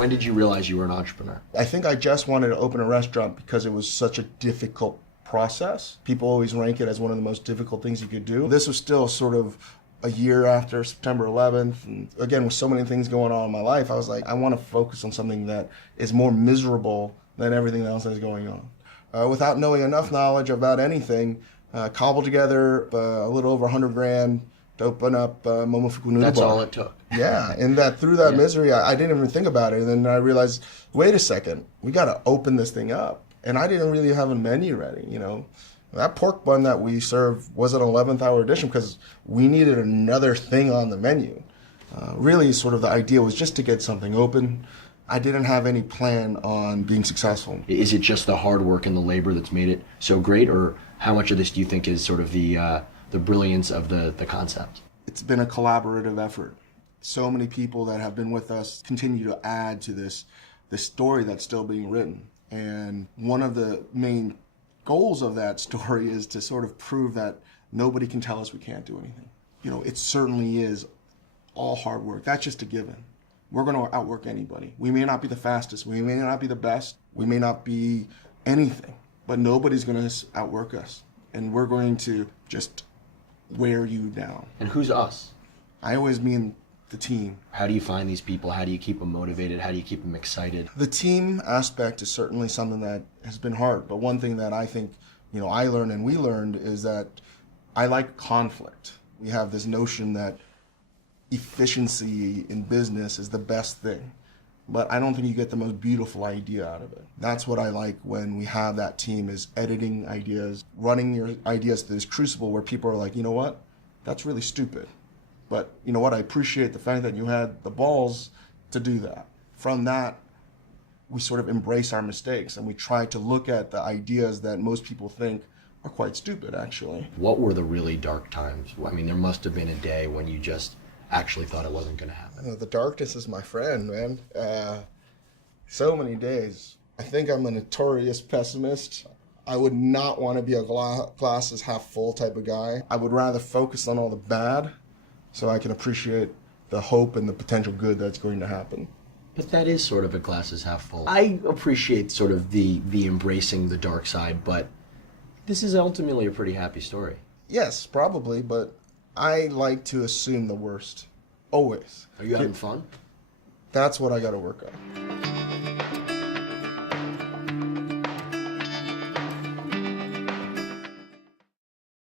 When did you realize you were an entrepreneur? I think I just wanted to open a restaurant because it was such a difficult process. People always rank it as one of the most difficult things you could do. This was still sort of a year after September 11th. And again, with so many things going on in my life, I was like, I want to focus on something that is more miserable than everything else that's going on. Without knowing enough knowledge about anything, cobbled together a little over 100 grand to open up Momofuku Noodle That's Bar. all it took. Yeah, and that through that misery, I didn't even think about it. And then I realized, wait a second, we got to open this thing up. And I didn't really have a menu ready, you know. That pork bun that we served was an 11th hour edition because we needed another thing on the menu. Really, sort of the idea was just to get something open. I didn't have any plan on being successful. Is it just the hard work and the labor that's made it so great, or how much of this do you think is sort of the brilliance of the concept? It's been a collaborative effort. So many people that have been with us continue to add to this story that's still being written. And one of the main goals of that story is to sort of prove that nobody can tell us we can't do anything. You know, it certainly is all hard work. That's just a given. We're going to outwork anybody. We may not be the fastest. We may not be the best. We may not be anything. But nobody's going to outwork us. And we're going to just wear you down. And who's us? I always mean the team. How do you find these people? How do you keep them motivated? How do you keep them excited? The team aspect is certainly something that has been hard. But one thing that I think, you know, I learned and we learned is that I like conflict. We have this notion that efficiency in business is the best thing. But I don't think you get the most beautiful idea out of it. That's what I like when we have that team, is editing ideas, running your ideas through this crucible where people are like, you know what, that's really stupid. But you know what, I appreciate the fact that you had the balls to do that. From that, we sort of embrace our mistakes and we try to look at the ideas that most people think are quite stupid, actually. What were the really dark times? I mean, there must have been a day when you just actually thought it wasn't going to happen. The darkness is my friend, man. So many days. I think I'm a notorious pessimist. I would not want to be a glass is half full type of guy. I would rather focus on all the bad so I can appreciate the hope and the potential good that's going to happen. But that is sort of a glass is half full. I appreciate sort of the embracing the dark side, but this is ultimately a pretty happy story. Yes, probably, but I like to assume the worst. Always. Are you having fun? That's what I got to work on.